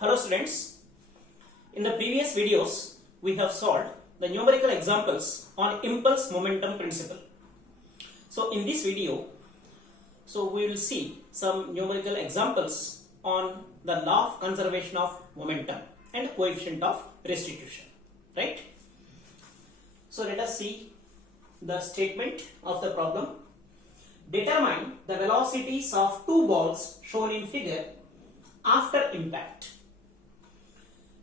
Hello students, in the previous videos we have solved the numerical examples on impulse momentum principle. So in this video, we will see some numerical examples on the law of conservation of momentum and coefficient of restitution, right? So let us see the statement of the problem. Determine the velocities of two balls shown in figure after impact.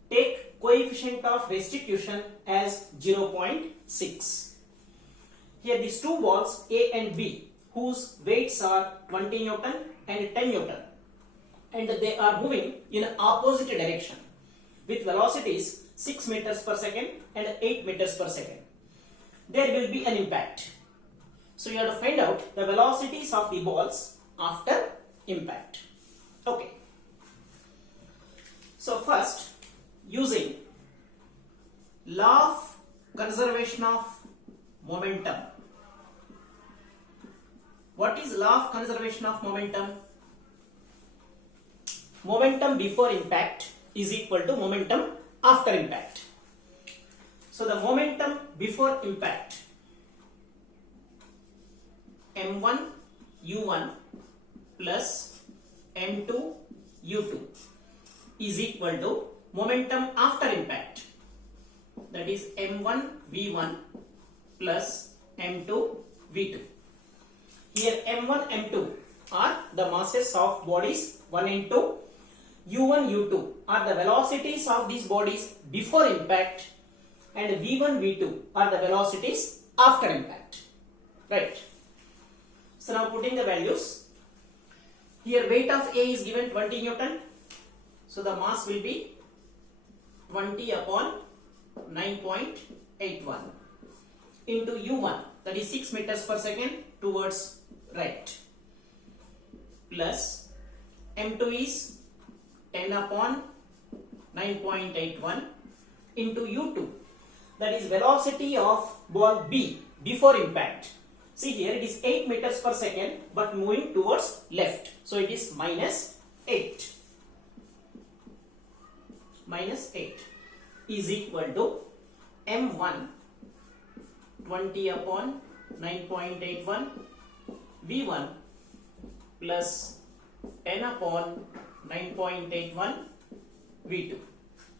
Take coefficient of restitution as 0.6. Here these two balls A and B whose weights are 20 Newton and 10 Newton and they are moving in opposite direction with velocities 6 meters per second and 8 meters per second. There will be an impact. So you have to find out the velocities of the balls after impact. Okay. So first, using law of conservation of momentum. What is law of conservation of momentum? Momentum before impact is equal to momentum after impact. So the momentum before impact m1 u1 plus m2 u2 is equal to momentum after impact, that is m1 v1 plus m2 v2. Here m1 m2 are the masses of bodies 1 and 2, u1 u2 are the velocities of these bodies before impact, and v1 v2 are the velocities after impact, right? So now putting the values, here weight of A is given 20 Newton, so the mass will be 20 upon 9.81 into u1, that is 6 meters per second towards right, plus m2 is 10 upon 9.81 into u2, that is velocity of ball B before impact. See here it is 8 meters per second but moving towards left, so it is minus 8 is equal to m1 20 upon 9.81 v1 plus 10 upon 9.81 v2.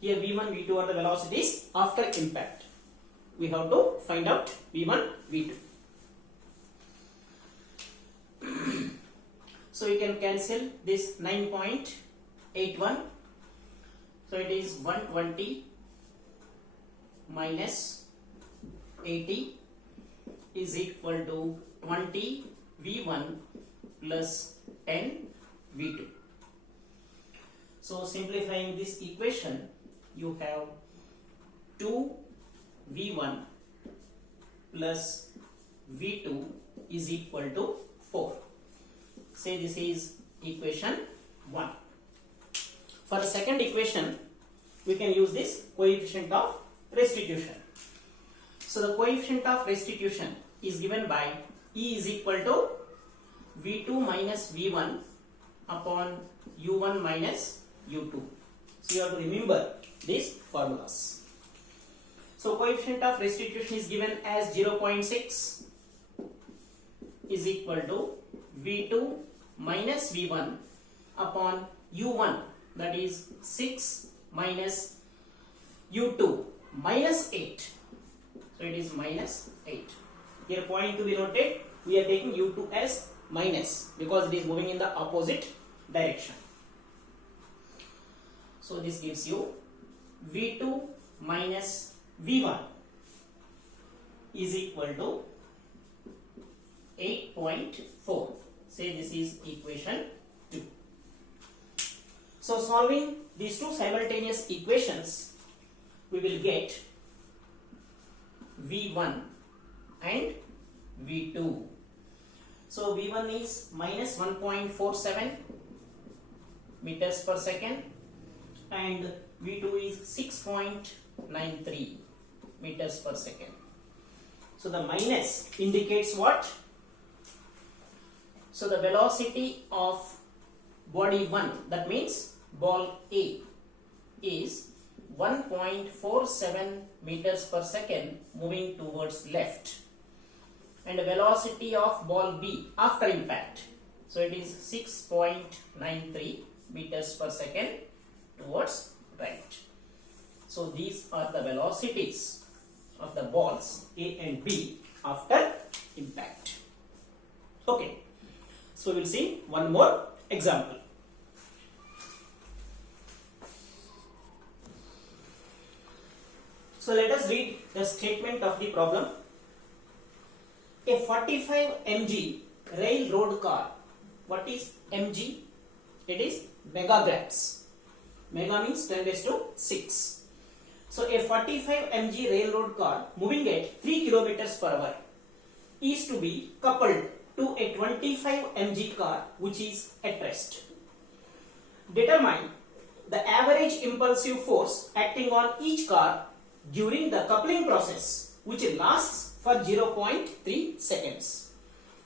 Here v1 v2 are the velocities after impact. We have to find out v1 v2. So you can cancel this 9.81. So it is 120 minus 80 is equal to 20 v1 plus 10 v2. So simplifying this equation, you have 2 v1 plus v2 is equal to 4. Say this is equation 1. For the second equation, we can use this coefficient of restitution. So the coefficient of restitution is given by E is equal to v2 minus v1 upon u1 minus u2. So you have to remember these formulas. So coefficient of restitution is given as 0.6 is equal to v2 minus v1 upon u1, that is 6 minus u2 minus 8. So it is minus 8. Here point to be noted, we are taking u2 as minus because it is moving in the opposite direction. So this gives you v2 minus v1 is equal to 8.4. Say this is equation 2. So solving these two simultaneous equations, we will get v1 and v2. So v1 is minus 1.47 meters per second and v2 is 6.93 meters per second. So the minus indicates what? So the velocity of body 1, that means ball A, is 1.47 meters per second moving towards left, and velocity of ball B after impact, so it is 6.93 meters per second towards right. So these are the velocities of the balls A and B after impact. Okay, so we will see one more example. So let us read the statement of the problem. A 45 mg railroad car. What is mg? It is megagrams. Mega means 10 raised to 6. So a 45 mg railroad car moving at 3 kilometers per hour is to be coupled to a 25 mg car which is at rest. Determine the average impulsive force acting on each car during the coupling process, which lasts for 0.3 seconds.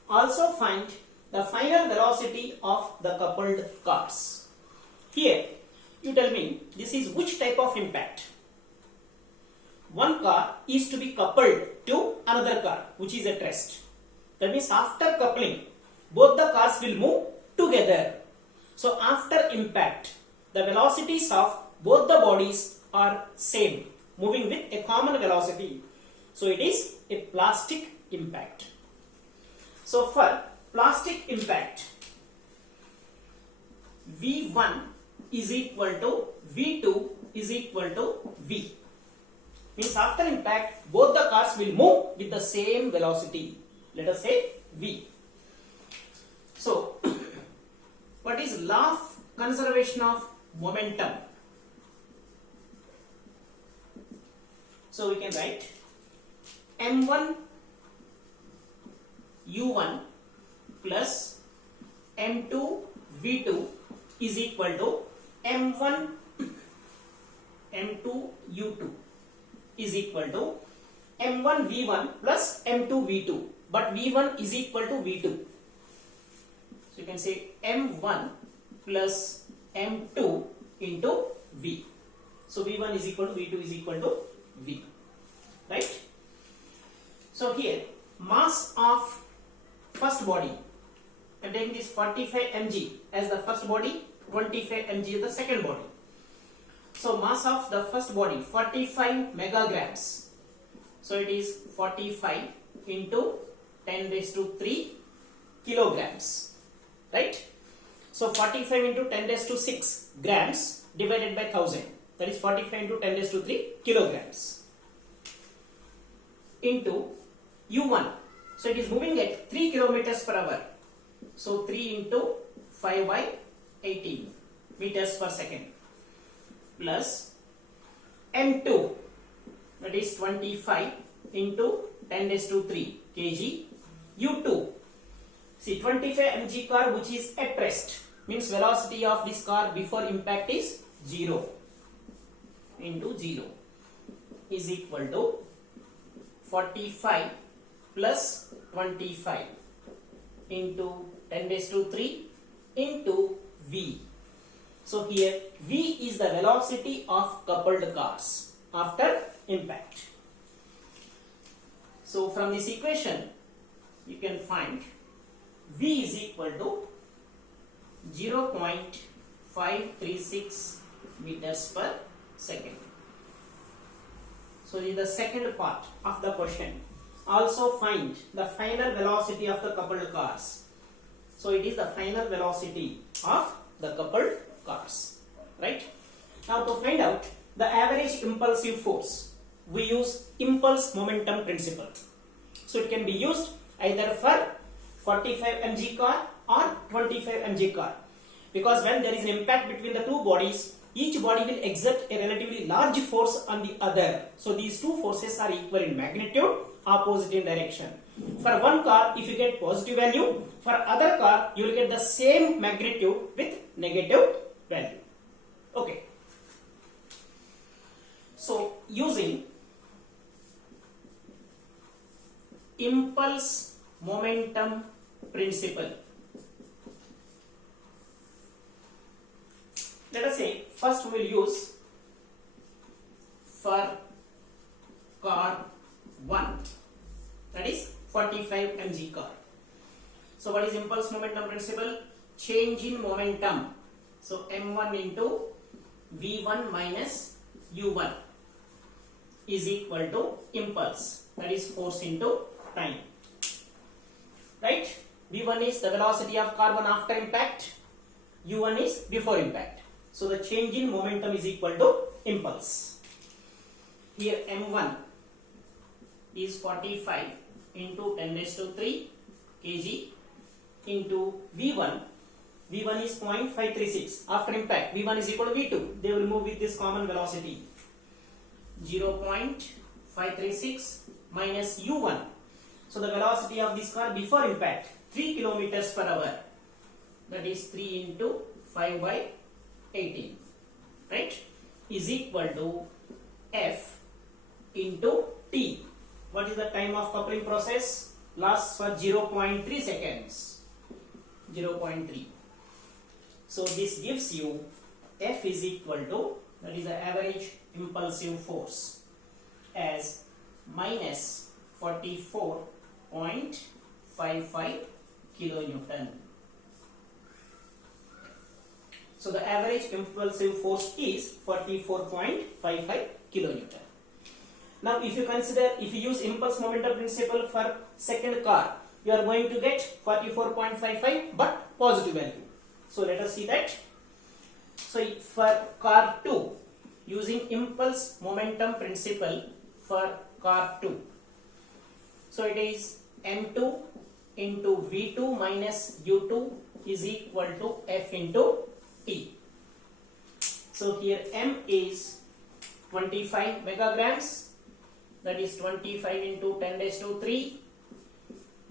Also find the final velocity of the coupled cars. Here, you tell me this is which type of impact. One car is to be coupled to another car which is at rest. That means after coupling, both the cars will move together. So after impact, the velocities of both the bodies are same, moving with a common velocity. So it is a plastic impact. So for plastic impact, V1 is equal to V2 is equal to V. Means after impact, both the cars will move with the same velocity. Let us say V. So what is law of conservation of momentum? So we can write m1 u1 plus m2 v2 is equal to m1 m2 u2 is equal to m1 v1 plus m2 v2, but v1 is equal to v2. So you can say m1 plus m2 into v. So v1 is equal to v2 is equal to v, right? So here mass of first body, I am taking this 45 mg as the first body, 25 mg as the second body. So mass of the first body 45 megagrams. So it is 45 into 10 raised to 3 kilograms, right? So 45 into 10 raised to 6 grams divided by 1000. That is 45 into 10 raised to 3 kilograms into U1. So it is moving at 3 kilometers per hour. So 3 into 5 by 18 meters per second plus M2, that is 25 into 10 raised to 3 kg. U2, see 25 mg car which is at rest, means velocity of this car before impact is 0 into 0 is equal to 45 plus 25 into 10 raised to 3 into V. So here V is the velocity of coupled cars after impact. So from this equation you can find V is equal to 0.536 meters per second. So this is the second part of the question. Also find the final velocity of the coupled cars. So it is the final velocity of the coupled cars, right? Now to find out the average impulsive force, we use impulse momentum principle. So it can be used either for 45 mg car or 25 mg car, because when there is an impact between the two bodies, each body will exert a relatively large force on the other. So these two forces are equal in magnitude, opposite in direction. For one car, if you get positive value, for other car you will get the same magnitude with negative value. Okay. So using impulse momentum principle, let us say first we will use for car 1, that is 45 mg car. So what is impulse momentum principle? Change in momentum. So m1 into v1 minus u1 is equal to impulse, that is force into time. Right? v1 is the velocity of car 1 after impact, u1 is before impact. So the change in momentum is equal to impulse. Here m1 is 45 into 10 raised to 3 kg into v1. v1 is 0.536 after impact. v1 is equal to v2. They will move with this common velocity. 0.536 minus u1. So the velocity of this car before impact 3 kilometers per hour. That is 3 into 5 by 18. Right? Is equal to F into T. What is the time of coupling process? Lasts for 0.3 seconds. 0.3. So this gives you F is equal to, that is the average impulsive force, as minus 44.55 kilonewton. So the average impulsive force is 44.55 kilonewton. Now if you consider, if you use impulse momentum principle for second car, you are going to get 44.55 but positive value. So let us see that. So for car 2, using impulse momentum principle for car 2, so it is m2 into v2 minus u2 is equal to F into T. So here m is 25 megagrams, that is 25 into 10 raised to 3.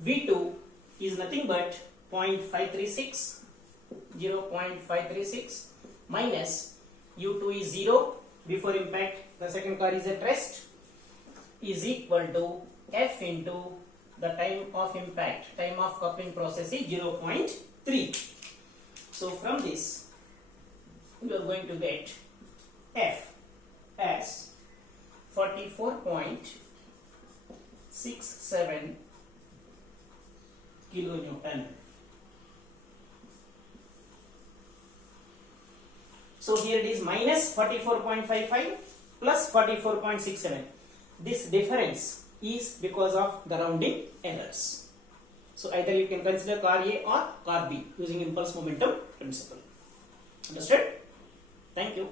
v2 is nothing but 0.536, 0.536 minus u2 is 0, before impact the second car is at rest, is equal to F into the time of impact, time of coupling process is 0.3. So from this you are going to get F as 44.67 kilonewton. So here it is minus 44.55 plus 44.67. This difference is because of the rounding errors. So either you can consider car A or car B using impulse momentum principle. Understood? Thank you.